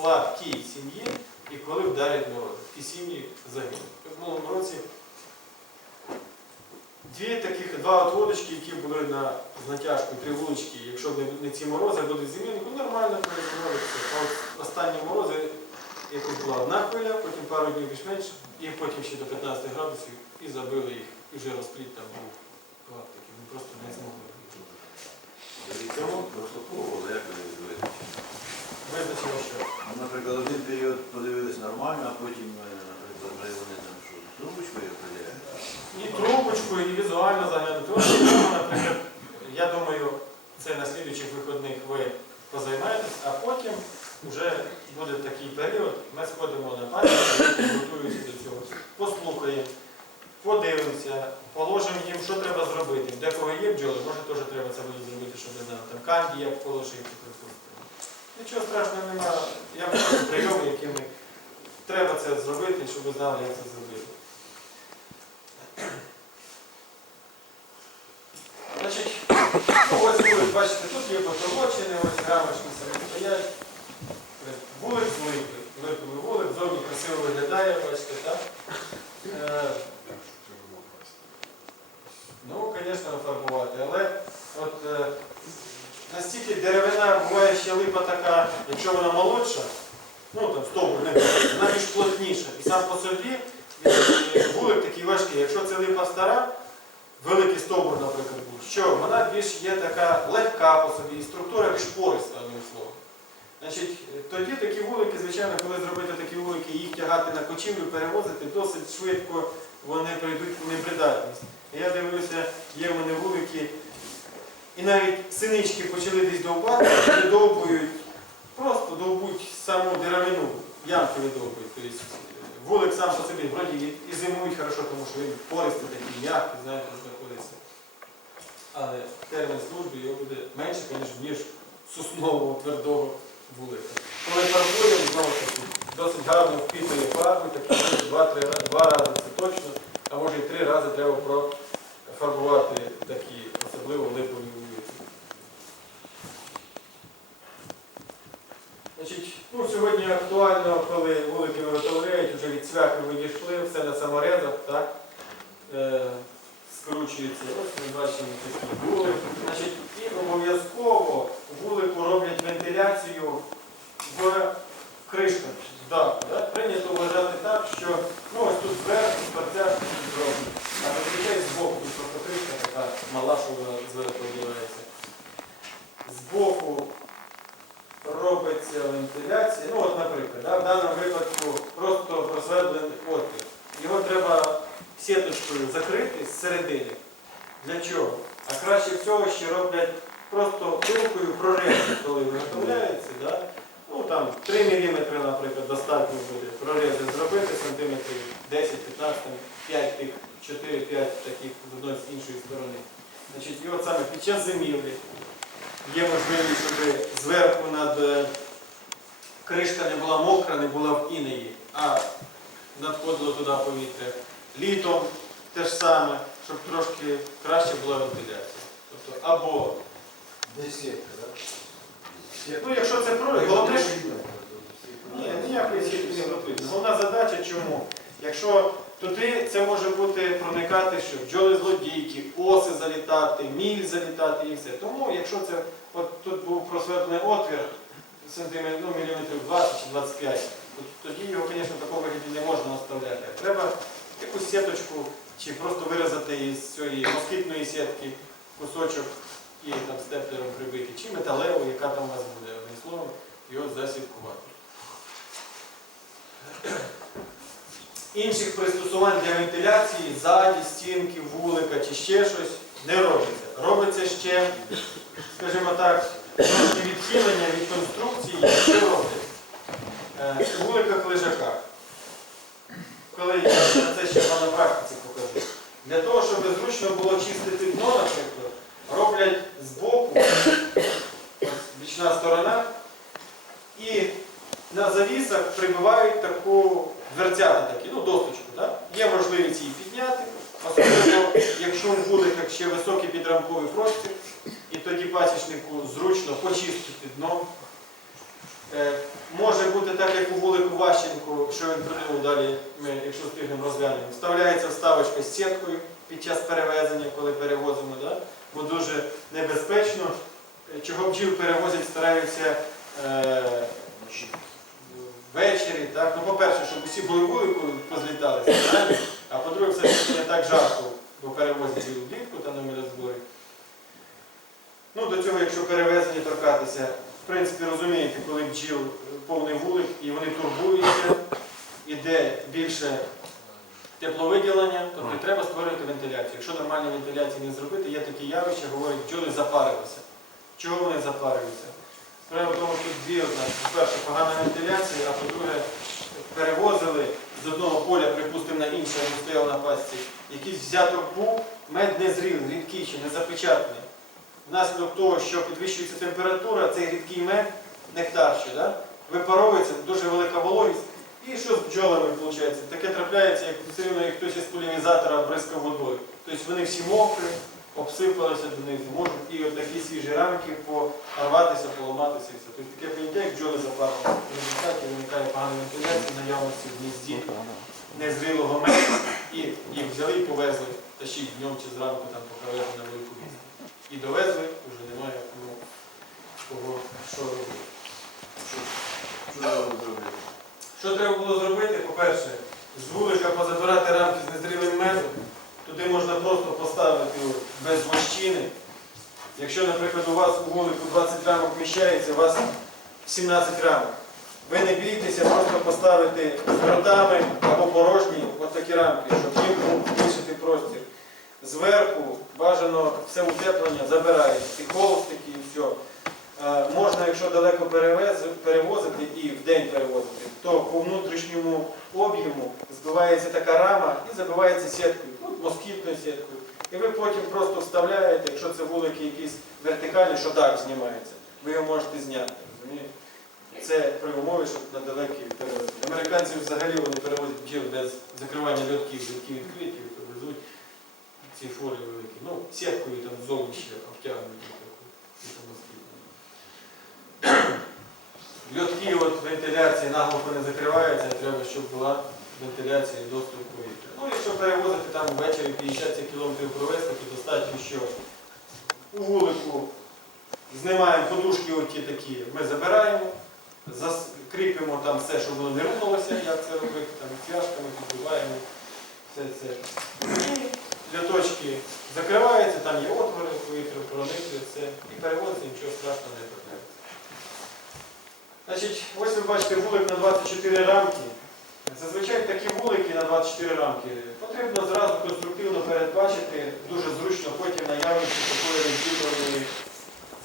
слабкій сім'ї і коли вдарять морози. Ті сім'ї загинуть. В минулому році дві таких, два отводочки, які були на з натяжкою, три вулички, якщо б не, ці морози, буде зимівник, ну нормально перезимовиться. А от останні морози, якось була одна хвиля, потім пару днів більш-менш, і потім ще до 15 градусів і забили їх. І вже розпліт там був клад такий, ми просто не змогли. Ви визначили? Що Ну, Наприклад, один період подивились нормально, а потім е, наприклад, вони там що, трубочкою определяють? і трубочкою, і візуально заглянути. Ось, наприклад, я думаю, це на слідуючих виходних ви позаймаєтесь, а потім вже буде такий період, ми сходимо на пам'ять, готуємося до цього, послухаємо, подивимося, положимо їм, що треба зробити. Декого є бджоли, може теж треба це буде зробити, щоб не знаю, там канді як положити, припустимо. Нічого страшного немає. Я прийом, якими треба це зробити, щоб ви знали, як це зробити. Значить, ну, ось вулик, бачите, тут є потолочини, ось рамочки самі стоять. Вулик з липи. Липовий вулик, зовні красиво виглядає, бачите, так? Е, ну, звісно, нафарбувати, але от е, настільки деревина буває ще липа така, якщо вона молодша, ну там стовбур не вона більш плотніша. І сам по собі вулик такий важкий. Якщо це липа стара, великий стовбур, наприклад, був, що вона більш є така легка по собі, і структура більш пориста, одним словом. Значить, тоді такі вулики, звичайно, коли зробити такі вулики, їх тягати на кочівлю, перевозити, досить швидко вони прийдуть в непридатність. Я дивлюся, є в мене вулики, і навіть синички почали десь довбати, вони довбують, просто довбуть саму деревину, ямки видовбують. Тобто вулик сам по собі вроді і зимують хорошо, тому що він пористий такий, м'який, знаєте, знаходиться. Але термін служби його буде менше, ніж соснового твердого вулика. Коли фарбуємо, знову таки, досить гарно впитує фарбу, такі два-три рази, два рази це точно, а може і три рази треба профарбувати такі, особливо липові вулиці. Значить, ну, сьогодні актуально, коли вулики виготовляють, вже від цвяхи відійшли, все на саморезах, так? Е, скручується. Ось ми бачимо такі вулик. Значить, і обов'язково вулику роблять вентиляцію в кришках, в даху. Да? Прийнято вважати так, що ну, ось тут зверху парцяшки зроблені, а зазвичай збоку, тут просто кришка така мала, що вона зверху одягається. Збоку робиться вентиляція. Ну, от, наприклад, да, в даному випадку просто просвердлений отвір. Його треба сіточкою закрити зсередини. Для чого? А краще всього ще роблять просто пилкою прорези, коли виготовляється. Да? Ну там 3 мм, наприклад, достатньо буде прорези зробити, сантиметрів 10-15, 5 тих, 4-5 таких з одної з іншої сторони. Значить, і от саме під час зимівлі є можливість, щоб зверху над е, кришка не була мокра, не була в інеї, а надходило туди повітря. Літом те ж саме, щоб трошки краще була вентиляція. Тобто, або, ну якщо це про головне, що ні, ніякої сітки не готується. Головна задача чому? Якщо туди це може бути проникати, що бджоли злодійки, оси залітати, міль залітати і все. Тому, якщо це от тут був просвердлений отвір сантиметр, ну, міліметрів 20 чи 25, то тоді його, звісно, в такому вигляді не можна наставляти. Треба якусь сіточку чи просто вирізати із цієї москітної сітки кусочок і там степлером прибити, чи металеву, яка там у вас буде, одним словом, його засіткувати. Інших пристосувань для вентиляції, ззаді, стінки, вулика чи ще щось не робиться. Робиться ще, скажімо так, відхилення від конструкції, що роблять. Е, вуликах лежаках. Коли я це ще на практиці покажу. Для того, щоб зручно було чистити дно, наприклад, роблять збоку, ось бічна сторона, і на завісах прибивають таку дверцята такі, ну досточку. Да? Є можливість її підняти, особливо якщо в вуликах ще високий підрамковий простір, і тоді пасічнику зручно почистити дно. Е, може бути так, як у вулику Ващенку, що він придумав далі, ми, якщо встигнемо розглянемо. Вставляється вставочка з сіткою під час перевезення, коли перевозимо, да? бо дуже небезпечно. Е, Чого бджіл перевозять, стараються е, ввечері. Так? Ну, по-перше, щоб усі були вулику позліталися, а по-друге, все ж не так жарко, бо перевозять влітку там на мілозборі. Ну, до цього, якщо перевезення торкатися, принципі, розумієте, коли бджіл е, повний вулик і вони турбуються, іде більше тепловиділення, тобто треба створювати вентиляцію. Якщо нормальної вентиляції не зробити, є такі явища, говорять, бджоли запарилися. Чого вони запарюються? Справа в тому, що дві ознаки. По-перше, погана вентиляція, а по-друге, перевозили з одного поля, припустимо, на інше, він стояв на пасті. Якийсь взяток був, мед не зрів, рідкий ще, не запечатаний. Внаслідок того, що підвищується температура, цей рідкий мед, нектар ще, да? випаровується, дуже велика вологість. І що з бджолами виходить? Таке трапляється, як все рівно, хтось із полінізатора бризкав водою. Тобто вони всі мокрі, обсипалися донизу, можуть і от такі свіжі рамки порватися, поламатися і все. Тобто таке поняття, як бджоли запарилися. В результаті виникає погана вентиляція, наявності в гнізді незрілого меду, і їх взяли і повезли, тащить днем чи зранку там покавезли на велику. І довезли, вже немає кому кого що робити. Що треба було зробити? По-перше, з вулика позабирати рамки з незрілим медом. Туди можна просто поставити без вощини. Якщо, наприклад, у вас у вулику 20 рамок вміщається, у вас 17 рамок. Ви не бійтеся просто поставити з дротами або порожні от такі рамки, щоб їм був збільшити простір. Зверху бажано все утеплення забирається, і холостики, і все. Е, Можна, якщо далеко перевез- перевозити і в день перевозити, то по внутрішньому об'єму збивається така рама і забивається сіткою, ну, москітною сіткою. І ви потім просто вставляєте, якщо це вулики якісь вертикальні, що так знімається, ви його можете зняти. розумієте? Це при умові, щоб на далекі перевозити. Американці взагалі вони перевозять бджіл без закривання льотків, льотки відкриті, то везуть ці фори великі. Ну, сіткою там зовні ще і москітною. Льотки, от вентиляції наглухо не закриваються, треба, щоб була вентиляція і доступ повітря. Ну, якщо перевозити там ввечері 50 кілометрів провести, то достатньо, що у вулику знімаємо подушки оті такі, ми забираємо, закріпимо там все, щоб воно не рухалося, як це робити, там цвяшками підбиваємо, все це. І льоточки закриваються, там є отвори, повітря проникли, все. І перевозиться, нічого страшного не трапляється. Значить, ось ви бачите вулик на 24 рамки. Зазвичай такі вулики на 24 рамки потрібно зразу конструктивно передбачити, дуже зручно потім наявності такої розділеної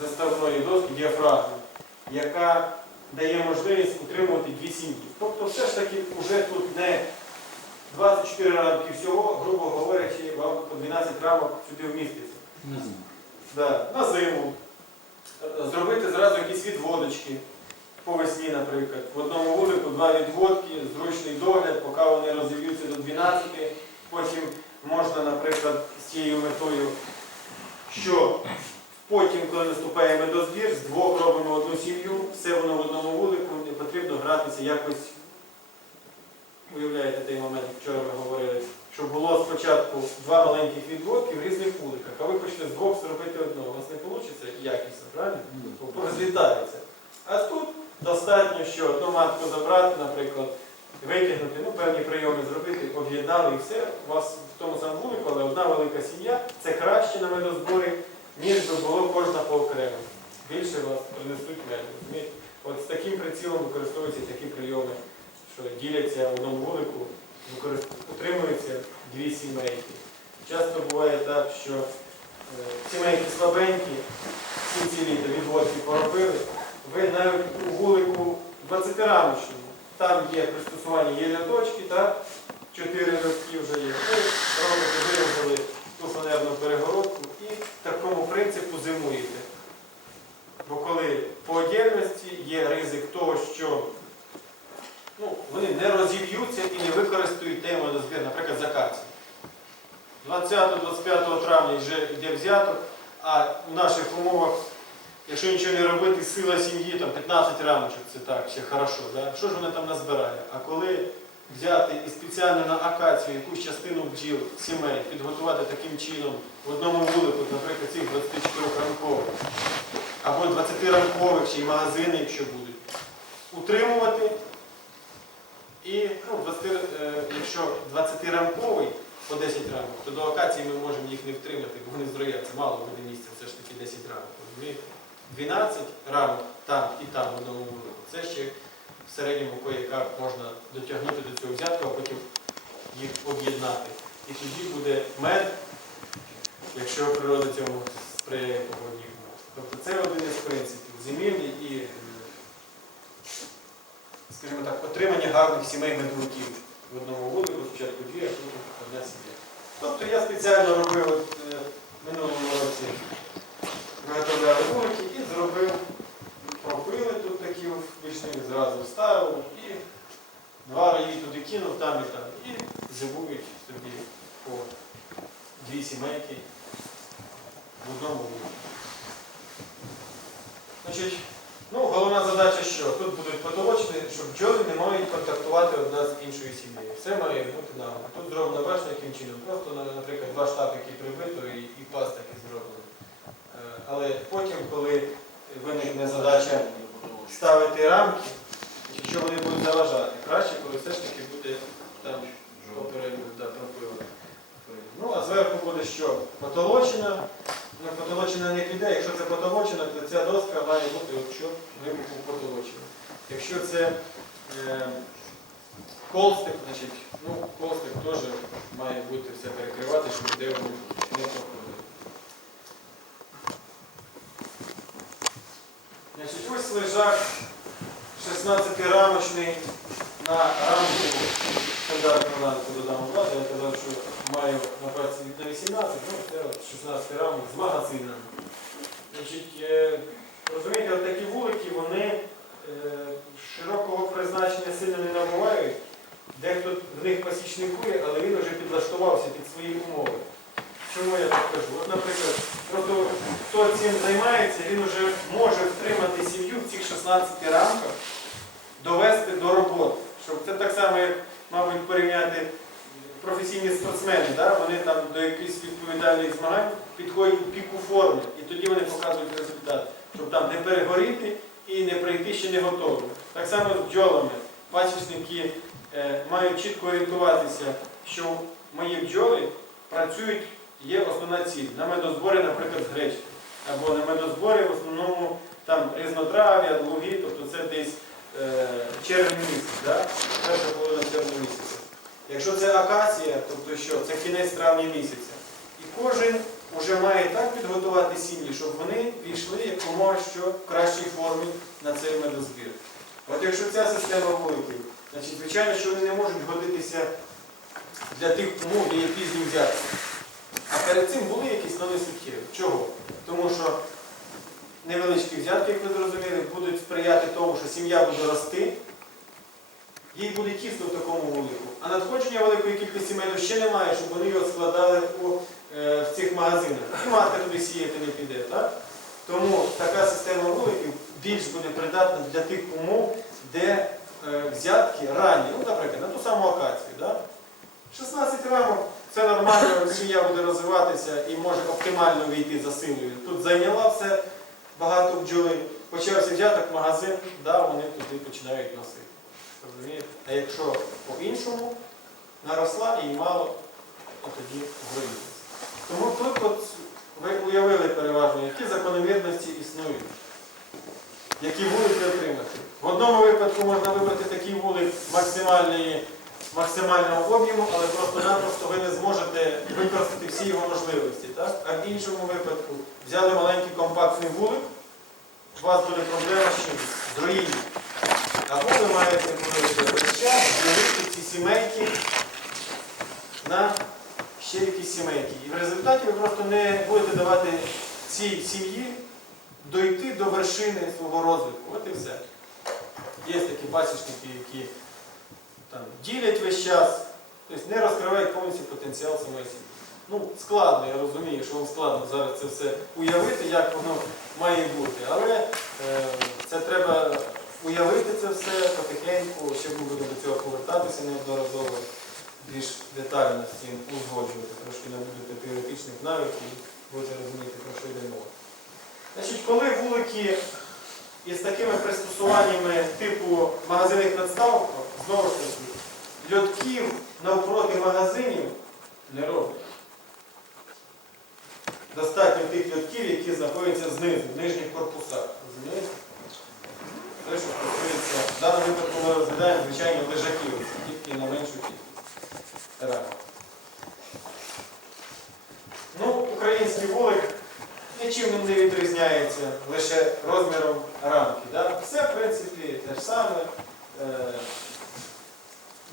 заставної доски діафрагми, яка дає можливість утримувати дві сім'ї. Тобто все ж таки вже тут не 24 рамки всього, грубо говорячи, вам по 12 рамок сюди вміститься. Да, на зиму. Зробити зразу якісь відводочки по весні, наприклад. В одному вулику два відводки, зручний догляд, поки вони розів'ються до 12. Потім можна, наприклад, з цією метою, що потім, коли наступає медозбір, з двох робимо одну сім'ю, все воно в одному вулику, не потрібно гратися якось. Уявляєте той момент, вчора ми говорили, що було спочатку два маленьких відводки в різних вуликах, а ви хочете з двох зробити одного. У вас не вийде якісно, правильно? Бо розлітається. А тут достатньо, що одну матку забрати, наприклад, викинути, ну, певні прийоми зробити, об'єднали і все. У вас в тому самому вулику, але одна велика сім'я це краще на медозборі, ніж би було кожна по окремо. Більше вас принесуть меду. От з таким прицілом використовуються такі прийоми, що діляться в одному вулику, утримуються дві сімейки. Часто буває так, що е, сімейки слабенькі, всі ці літа відводки поробили, ви навіть у вулику 20-рамочному, там є пристосування, є ляточки, так? Чотири ростки вже є. Ви робите, вирізали ту фанерну перегородку і такому принципу зимуєте. Бо коли по отдельності є ризик того, що ну, вони не розів'ються і не використають тему наприклад, закації. 20-25 травня вже йде взяток, а в наших умовах якщо нічого не робити, сила сім'ї, там 15 рамочок, це так, ще хорошо. Да? Що ж вона там назбирає? А коли взяти і спеціально на акацію якусь частину бджіл, сімей, підготувати таким чином в одному вулику, наприклад, цих 24 ранкових, або 20 ранкових, чи магазини, якщо будуть, утримувати. І ну, 20, е, якщо 20 рамковий по 10 рамок, то до акації ми можемо їх не втримати, бо вони зрояться, мало буде місця, все ж таки 10 рамок. розумієте? 12 рамок там і там в одному вулику. Це ще в середньому кое-як можна дотягнути до цього взятка, а потім їх об'єднати. І тоді буде мед, якщо природа цьому сприяє погодні умови. Тобто це один із принципів зимівлі і, е, скажімо так, отримання гарних сімей медовиків в одному вулику, спочатку дві, а потім одна сім'я. Тобто я спеціально робив от, е, минулому році виготовляли вулики зробив пропили тут такі вишні, зразу вставив і два раї туди кинув там і там. І зимують собі по дві сімейки в одному ну, головна задача що? Тут будуть потолочні, щоб бджоли не мають контактувати одна з іншою сім'єю. Все має бути нагло. Тут зроблено бачите, яким чином. Просто, наприклад, два штапики прибито і, і паз таки зроблено. Е, Але потім, коли виникне задача ставити рамки, якщо вони будуть заважати, краще, коли все ж таки буде там да, пропилено. Ну, а зверху буде що? Потолочена. Ну, потолочена не піде. Якщо це потолочена, то ця доска має бути от що глибоко потолочена. Якщо це е, колстик, значить, ну, колстик теж має бути все перекривати, щоб де не проходили. Значить, ось лежак 16-рамочний на рамку, стандартну рамку додам влади. Я казав, що маю на праці на 18, ну це от 16 рамок з магазинами. Значить, е, розумієте, от такі вулики, вони е, широкого призначення сильно не набувають. Дехто в них пасічникує, але він вже підлаштувався під свої умови. Чому я так кажу? От, наприклад, просто хто цим займається, він вже може втримати сім'ю в цих 16 рамках, довести до роботи. Щоб це так само, як, мабуть, порівняти професійні спортсмени, да? вони там до якихось відповідальних змагань підходять у піку форми, і тоді вони показують результат, щоб там не перегоріти і не прийти ще не готовим. Так само з бджолами. Пасічники е, мають чітко орієнтуватися, що мої бджоли працюють, є основна ціль. На медозбори, наприклад, з гречки. Або на медозбори в основному там різнотрав'я, луги, тобто це десь е, червень місяць, да? перша половина червня місяця. Якщо це акація, тобто що, це кінець травня місяця. І кожен вже має так підготувати сім'ї, щоб вони війшли якомога що в кращій формі на цей медозбір. От якщо ця система вуликів, значить, звичайно, що вони не можуть годитися для тих умов, де є пізні взятки. А перед цим були якісь нові суттєві. Чого? Тому що невеличкі взятки, як ви зрозуміли, будуть сприяти тому, що сім'я буде рости, їй буде тісно в такому вулику. А надходження великої кількості меду ще немає, щоб вони його складали у, е, в цих магазинах. І матка туди сіяти не піде. Так? Тому така система вуликів більш буде придатна для тих умов, де е, взятки ранні, ну, наприклад, на ту саму акацію. Да? 16 рамок це нормально, сім'я буде розвиватися і може оптимально вийти за силою. Тут зайняла все багато бджоли, почався взяток, магазин, да, вони туди починають носити. Розумієте? А якщо по-іншому наросла і мало, то тоді гроїться. Тому тут от ви уявили переважно, які закономірності існують, які вулики отримати. В одному випадку можна вибрати такий вулик максимальної, максимального об'єму, але просто-напросто ви не зможете використати всі його можливості. Так? А в іншому випадку взяли маленький компактний вулик, у вас буде проблема з чим? З роїнням. Або ви маєте весь час ці сімейки на ще якісь сімейки. І в результаті ви просто не будете давати цій сім'ї дойти до вершини свого розвитку. От і все. Є такі пасічники, які там, ділять весь час, тобто не розкривають повністю потенціал самої сім'ї. Ну, складно, я розумію, що вам складно зараз це все уявити, як воно має бути. Але е, це треба уявити це все потихеньку, ще будемо до цього повертатися неодноразово, більш детально з цим узгоджувати, трошки набудете теоретичних навиків і будете розуміти, про що йде мова. Значить, коли вулики із такими пристосуваннями типу магазинних надставок, знову ж таки, льотків навпроти магазинів не роблять. Достатньо тих льотків, які знаходяться знизу, в нижніх корпусах. Розумієте? Те, що стосується, в даному випадку ми розглядаємо звичайно лежаків, тільки на меншу кількість. Ну, український вулик нічим не відрізняється лише розміром рамки. Да? Все, в принципі, те ж саме.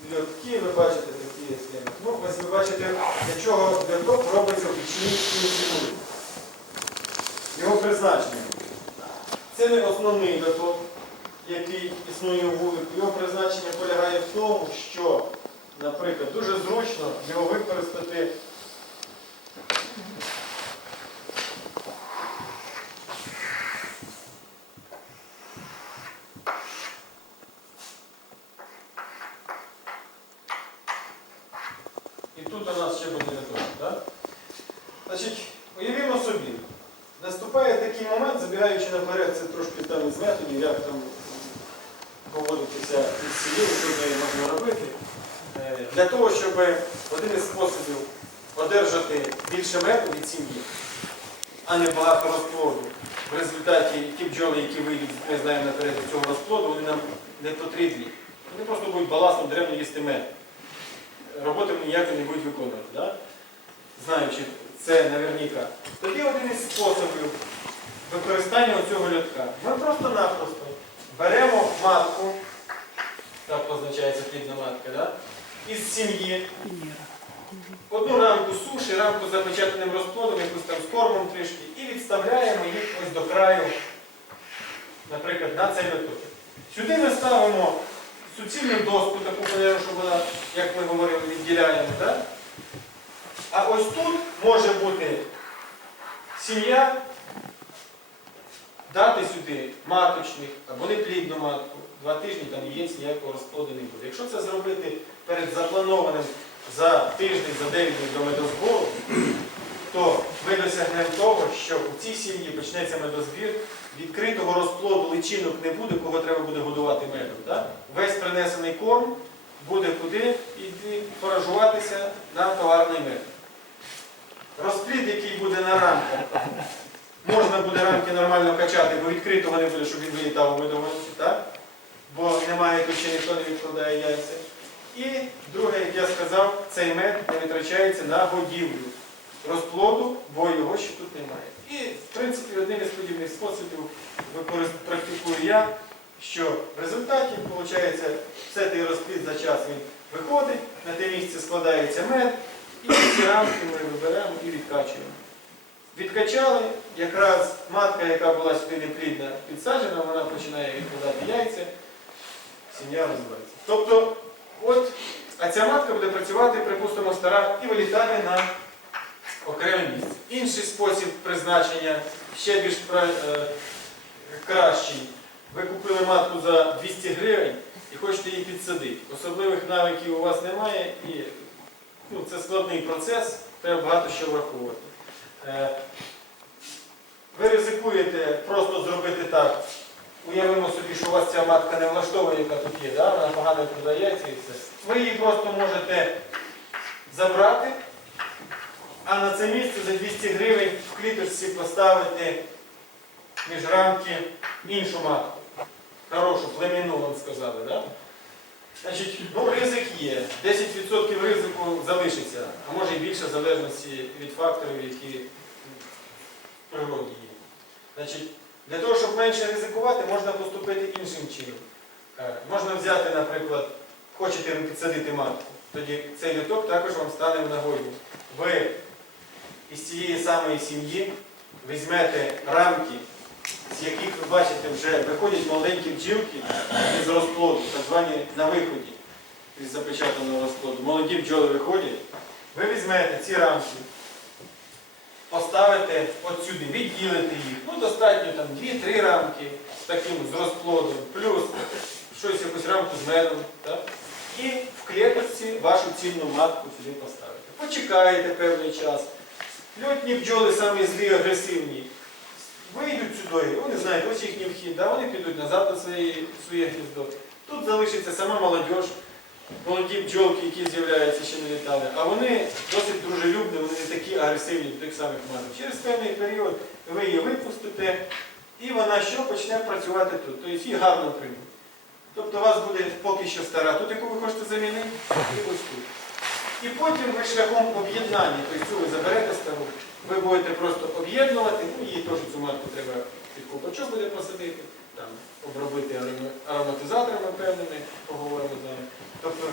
Льотки, ви бачите такі схеми. Ну, ось ви бачите, для чого льоток робиться в пічній кінці. Його призначення. Це не основний льоток, який існує у вулику. Його призначення полягає в тому, що, наприклад, дуже зручно його використати І тут у нас ще буде літок. Так? Значить, уявімо собі, наступає такий момент, забігаючи наперед, це трошки там із методів, як там поводитися із сім'єю, що з нею можна робити. Е, Для того, щоб один із способів одержати більше меду від сім'ї, а не багато розплоду. В результаті ті бджоли, які вийдуть, ми знаємо наперед з цього розплоду, вони нам не потрібні. Вони просто будуть баласно древно їсти мед роботи ніяко не будуть виконувати. Да? Знаючи це наверняка. Тоді один із способів використання цього льотка. Ми просто-напросто беремо матку, так позначається плідна матка, да? із сім'ї, одну рамку суші, рамку з запечатаним розплодом, якусь там з кормом трішки, і відставляємо їх ось до краю, наприклад, на цей льоток. Сюди ми ставимо суцільну доску, таку фанеру, що вона, як ми говорили, відділяємо. Да? А ось тут може бути сім'я, дати сюди маточних або неплідну матку. Два тижні там яєць ніякого розплоду не буде. Якщо це зробити перед запланованим за тиждень, за 9 днів до медозбору, то ми досягнемо того, що у цій сім'ї почнеться медозбір, відкритого розплоду личинок не буде, кого треба буде годувати медом. Весь принесений корм буде куди йти поражуватися на товарний мед. Розплід, який буде на рамках, можна буде рамки нормально качати, бо відкритого не буде, щоб він вилітав у медовинці? Бо немає ще ніхто не відкладає яйця. І друге, як я сказав, цей мед не витрачається на годівлю розплоду, бо його ще тут немає. І, в принципі, одним із подібних способів практикую я, що в результаті, виходить, все той розплід за час він виходить, на те місце складається мед, і ці рамки ми виберемо і відкачуємо. Відкачали, якраз матка, яка була сюди неплідна, підсаджена, вона починає відкладати яйця, сім'я розвивається. Тобто, от, а ця матка буде працювати, припустимо, стара і вилітати на окреме місце. Інший спосіб призначення ще більш е, кращий. Ви купили матку за 200 гривень і хочете її підсадити. Особливих навиків у вас немає і ну, це складний процес, треба багато що враховувати. Е, Ви ризикуєте просто зробити так. Уявимо собі, що у вас ця матка не влаштовує, яка тут є, да? вона погано продається і все. Ви її просто можете забрати, а на це місце за 200 гривень в кліточці поставити між рамки іншу матку. Хорошу, племінну вам сказали, да? Значить, ну ризик є. 10% ризику залишиться, а може і більше в залежності від факторів, які в природі є. Значить, для того, щоб менше ризикувати, можна поступити іншим чином. Е, Можна взяти, наприклад, хочете підсадити матку, тоді цей літок також вам стане в нагоді. Ви із цієї самої сім'ї візьмете рамки, з яких ви бачите, вже виходять маленькі бджілки із розплоду, так звані на виході із запечатаного розплоду. Молоді бджоли виходять. Ви візьмете ці рамки, поставити от сюди, відділити їх. Ну, достатньо там 2-3 рамки з таким з розплодом, плюс щось, якусь рамку з медом. Так? І в клеточці вашу цінну матку сюди поставити. Почекаєте певний час. Льотні бджоли самі злі, агресивні. Вийдуть сюди, вони знають, ось їхній вхід, да, вони підуть назад на своє, своє гніздо. Тут залишиться сама молодь, молоді бджолки, які з'являються, ще не літали, а вони досить дружелюбні, вони не такі агресивні до тих самих маток. Через певний період ви її випустите, і вона що почне працювати тут. Тобто її гарно приймуть. Тобто у вас буде поки що стара, тут яку ви хочете замінити, і ось тут. І потім ви шляхом об'єднання, тобто цю ви заберете стару, ви будете просто об'єднувати, ну її теж цю матку треба під копачок буде посадити, там, обробити ароматизаторами певними, поговоримо з вами. Тобто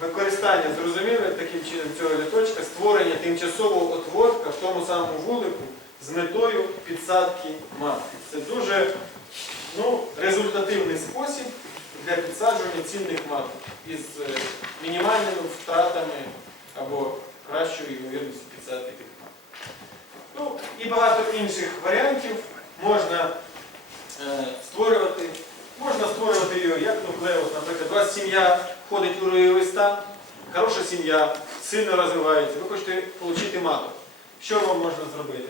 використання, зрозуміло, таким чином цього літочка, створення тимчасового отводка в тому самому вулику з метою підсадки матки. Це дуже ну, результативний спосіб для підсаджування цінних маток із е, мінімальними втратами або кращою ймовірністю підсадки тих маток. Ну, і багато інших варіантів можна е, створювати. Можна створювати його як нуклеус, наприклад, у вас сім'я входить у ройовий стан, хороша сім'я, сильно розвивається, ви хочете отримати маток. Що вам можна зробити?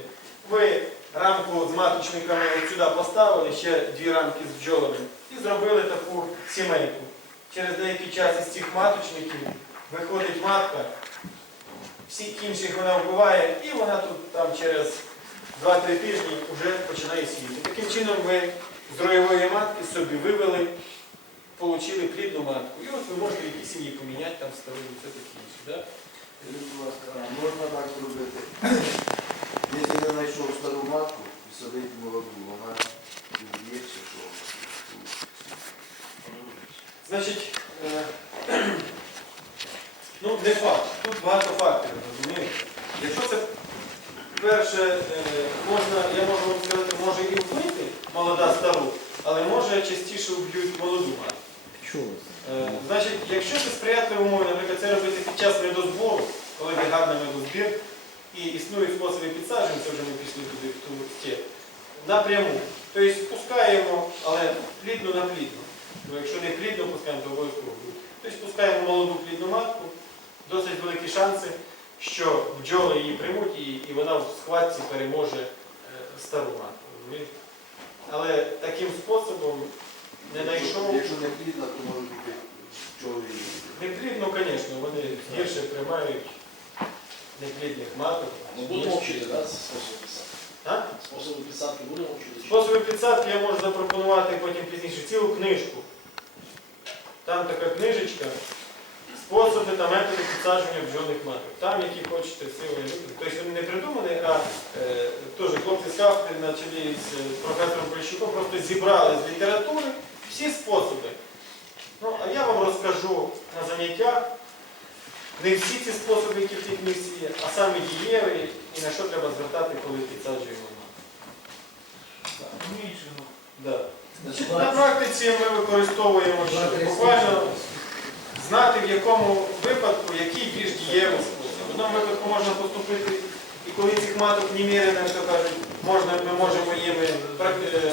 Ви рамку з маточниками сюди поставили, ще дві рамки з бджолами, і зробили таку сімейку. Через деякий час із цих маточників виходить матка, всіх інших вона вбиває, і вона тут через 2-3 тижні вже починає сіяти. Таким чином ви з роєвої матки собі вивели, отримали плідну матку. І от ви можете якісь сім'ї поміняти там стару все таке інше. Да? Будь ласка, можна так зробити? Якщо я знайшов стару матку і садить молоду, вона є чи що? Значить, е, ну не факт. Тут багато факторів, розумієте? Якщо це перше, е, можна, я можу вам сказати, може і вбити молода стару, але може частіше вб'ють молоду матку. Е, Значить, якщо це сприятливі умови, наприклад, це робити під час медозбору, коли є гарний медозбір, і існують способи підсадження, це вже ми пішли туди в ту степ, напряму. Тобто пускаємо, але плідно на плідно. Бо якщо не плідно пускаємо, то обов'язково. Тобто пускаємо молоду плідну матку, досить великі шанси, що бджоли її приймуть і, вона в схватці переможе е, стару матку. Але таким способом не знайшов. Якщо не плідна, то може бути чоловік. Неплідно, звісно, вони гірше приймають неплідних маток. Ми будемо вчити, да, способи підсадки? Будемо вчити? Способи підсадки я можу запропонувати потім пізніше цілу книжку. Там така книжечка. Способи та методи підсадження бджолих маток. Там, які хочете, всі вони. Тобто вони не придумані, а е, теж хлопці з кафедри на чолі з е, професором Поліщуком просто зібрали з літератури всі способи. Ну, а я вам розкажу на заняттях не всі ці способи, які в тій книжці є, а саме дієві і на що треба звертати, коли підсаджуємо. Да. Значить, На практиці ми використовуємо що? буквально знати, в якому випадку, який більш дієвий спосіб. В одному випадку можна поступити, і коли цих маток немірено, як то кажуть, можна, ми можемо їми е,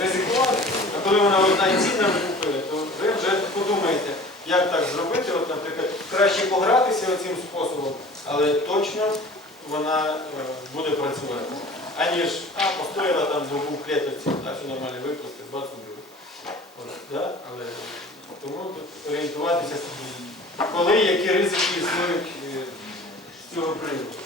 ризикувати, а коли вона одна і цінна ви то ви вже подумаєте, як так зробити. От, наприклад, краще погратися цим способом, але точно вона е, буде працювати. Аніж, а, постояла там углу клеточці, а все нормально випусти, бац, убили. Да? Але тому тут орієнтуватися, коли які ризики існують е, з цього приводу.